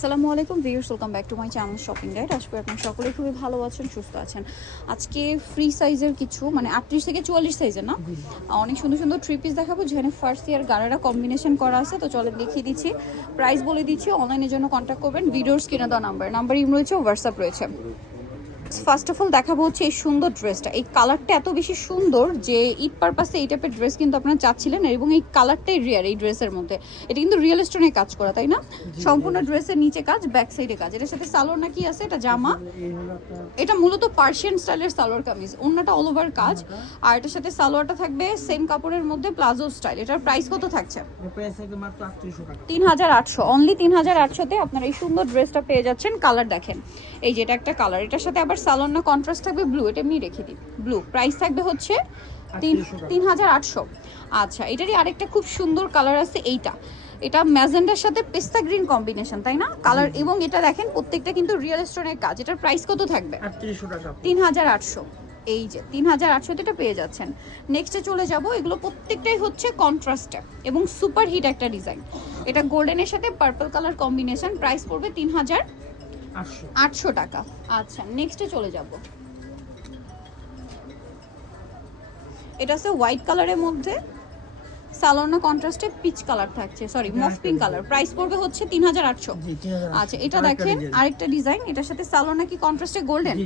আসসালামু আলাইকুম viewers, welcome back to my channel shopping guide. আশা করি আপনারা সকলেই খুবই ভালো আছেন, সুস্থ আছেন। আজকে ফ্রি সাইজের কিছু 38 থেকে 44 সাইজের না অনেক সুন্দর সুন্দর থ্রি পিস দেখাবো, যেখানে ফার্স্ট ইয়ার গারারা কম্বিনেশন করা আছে। তো চলেন দেখিয়ে দিচ্ছি, প্রাইস বলে দিচ্ছি। অনলাইনের জন্য কন্ট্যাক্ট করবেন, ভিডিওর স্ক্রিনে দেওয়া নাম্বার ইম রয়েছে, হোয়াটসঅ্যাপ রয়েছে। ফার্স্ট অফ অল দেখাবো হচ্ছে এই সুন্দর ড্রেসটা। এই কালারটা এত বেশি সুন্দর যে ঈদ পারপাসে এই টাইপের ড্রেস কিন্তু আপনারা চাচ্ছিলেন, এবং এই কালারটাই রিয়ার এই ড্রেসের মধ্যে। এটা কিন্তু রিয়েল স্টোনে কাজ করা, তাই না? সম্পূর্ণ ড্রেসের নিচে কাজ, ব্যাক সাইডে কাজ। এটার সাথে সালোয়ার না কি আছে, এটা জামা। এটা মূলত পার্সিয়ান স্টাইলের সালোয়ার কামিজ, অন্যটা অল ওভার কাজ। আর এটার সাথে সালোয়ারটা থাকবে সেম কাপড়ের মধ্যে, প্লাজো স্টাইল। এটার প্রাইস কত থাকছে? 3800, অনলি 3800-তে আপনারা এই সুন্দর ড্রেসটা পেয়ে যাচ্ছেন। কালার দেখেন, এই যেটা একটা কালার। এটার সাথে আবার সালোয়ার না কন্ট্রাস্ট থাকবে ব্লু, এটা আমি রেখে দিই ব্লু। প্রাইস থাকবে হচ্ছে 3800। আচ্ছা, এটারই আরেকটা খুব সুন্দর কালার আছে, এইটা। এটা ম্যাজেন্ডার সাথে পেস্তা গ্রিন কম্বিনেশন, তাই না কালার? এবং এটা দেখেন প্রত্যেকটা কিন্তু রিয়েল স্টোনের কাজ। এটার প্রাইস কত থাকবে? 3800। এই যে 3800-তে এটা পেয়ে যাচ্ছেন। নেক্সটে চলে যাব। এগুলো প্রত্যেকটাই হচ্ছে কন্ট্রাস্টে এবং সুপার হিট একটা ডিজাইন। এটা গোল্ডেনের সাথে পার্পল কালার কম্বিনেশন। প্রাইস পড়বে 3800 টাকা। আচ্ছা, নেক্সটে চলে যাব। এটা আছে হোয়াইট কালারের মধ্যে, সালোনা কন্ট্রাস্টে পিচ কালার থাকছে, সরি মফ পিঙ্ক কালার। প্রাইস পড়বে হচ্ছে 3800। আচ্ছা, এটা দেখেন আরেকটা ডিজাইন। এটার সাথে সালোনা কি কন্ট্রাস্টে গোল্ডেন।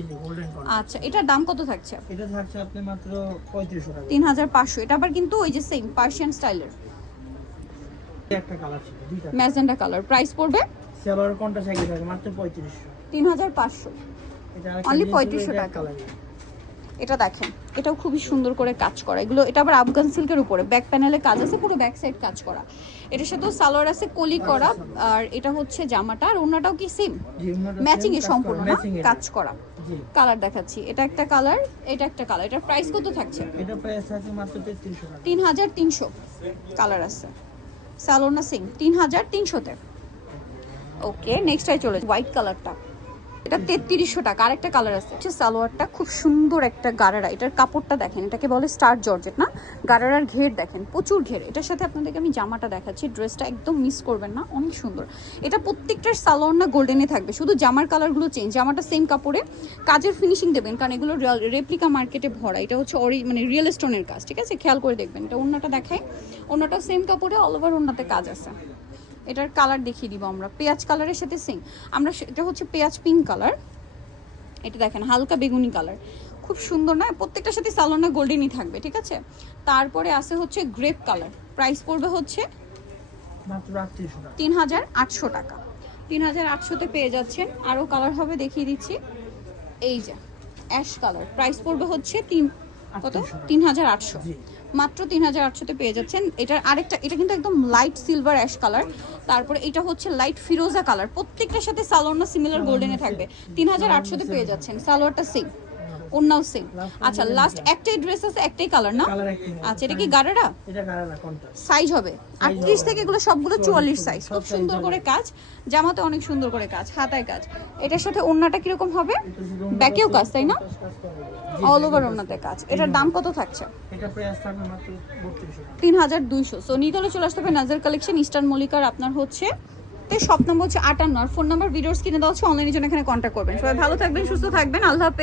আচ্ছা, এটার দাম কত থাকছে? এটা থাকছে আপনি মাত্র 3500 টাকা। 3500। এটা আবার কিন্তু ওই যে সেম পার্সিয়ান স্টাইলের একটা কালার ছিল, দুইটা ম্যাজেন্ডা কালার। প্রাইস পড়বে সালোয়ার কন্ট্রাস্ট একই থাকে, মাত্র 3500। 3500, এটা আরেকটা অনলি জিনিস 3500 এটা টাকা। কালার। এটা দেখেন, এটাও খুবই সুন্দর করে কাজ করা। এগুলো এটা আবার আফগান সিল্কের উপরে, ব্যাক প্যানেলে কাজ আছে, পুরো ব্যাক সাইড কাজ করা। এটার সাথেও সালোয়ার আছে কলি করা। আর এটা হচ্ছে জামাটা, আর ওন্নাটাও কি সেম ম্যাচিং এ সম্পূর্ণ না কাজ করা। কালার দেখাচ্ছি, এটা একটা কালার, এটা একটা কালার। এটার প্রাইস কত থাকছে? এটা প্রাইস আছে মাত্র 3300 টাকা। 3300। কালার আছে, সালোনা সিং 3300-তে। ওকে, নেক্সট আই চলে হোয়াইট কালারটা। এটা 3300 টাকা। আরেকটা কালার আছে, হচ্ছে সালোয়ারটা খুব সুন্দর একটা গারারা। এটার কাপড়টা দেখেন, এটাকে বলে স্টার জর্জেট না, গারারার ঘের দেখেন, প্রচুর ঘের। এটার সাথে আপনাদেরকে আমি জামাটা দেখাচ্ছি, ড্রেসটা একদম মিস করবেন না, অনেক সুন্দর। এটা প্রত্যেকটার সালোয়ার না গোল্ডেনে থাকবে, শুধু জামার কালারগুলো চেঞ্জ। জামাটা সেম কাপড়ে, কাজের ফিনিশিং দেবেন, কারণ এগুলো রেপ্লিকা মার্কেটে ভরা। এটা হচ্ছে মানে রিয়েল স্টোনের কাজ, ঠিক আছে? খেয়াল করে দেখবেন। এটা ওন্নাটা দেখায়, ওন্নাটাও সেম কাপড়ে, অল ওভার ওন্নাতে কাজ আছে। এটার কালার দেখিয়ে দিব আমরা, পেঁয়াজ কালারের সাথে সেম। আমরা এটা হচ্ছে পেঁয়াজ পিঙ্ক কালার। এটা দেখেন হালকা বেগুনি কালার, খুব সুন্দর না? প্রত্যেকটার সাথে সালোনা গোল্ডেনই থাকবে, ঠিক আছে? তারপরে আছে হচ্ছে গ্রেপ কালার। প্রাইস পড়বে হচ্ছে মাত্র 3800 টাকা। 3800-তে পেয়ে যাচ্ছেন। আরও কালার হবে, দেখিয়ে দিচ্ছি। এই যে অ্যাশ কালার, প্রাইস পড়বে হচ্ছে কত? 3800। মাত্র 3800-তে পেয়ে যাচ্ছেন। এটার আরেকটা, এটা কিন্তু একদম লাইট সিলভার অ্যাশ কালার। তারপরে এটা হচ্ছে লাইট ফিরোজা কালার। প্রত্যেকটার সাথে সালোয়ার সিমিলার গোল্ডেনে থাকবে। 3800-তে পেয়ে যাচ্ছেন। সালোয়ারটা সেম, ওন্নাও সেম। আচ্ছা, লাস্ট একটাই ড্রেস আছে, একটাই কালার না? আচ্ছা, এটা কি গারারা? এটা গারারা কন্ট্রাস্ট সাইজ হবে 38 থেকে, এগুলো সবগুলো 44 সাইজ। খুব সুন্দর করে কাজ, জামাতে অনেক সুন্দর করে কাজ, হাতায় কাজ। এটার সাথে ওন্নাটা কিরকম হবে? ব্যাকেও কাজ, তাই না? অল ওভার ওন্নাতে কাজ। এটার দাম কত থাকছে? এটা প্রাইস থাকবে মাত্র 3200। 3200। সো নিতলে চলে আসতে হবে নাজার কালেকশন, ইস্টার্ন মল্লিকার। আপনার হচ্ছে শপ নম্বর হচ্ছে 58, আর ফোন নাম্বার ভিডিওর স্ক্রিনে দেওয়া হচ্ছে। অনলাইনের জন্য এখানে কন্ট্যাক্ট করবেন। সবাই ভালো থাকবেন, সুস্থ থাকবেন, আল্লাহ হাফেজ।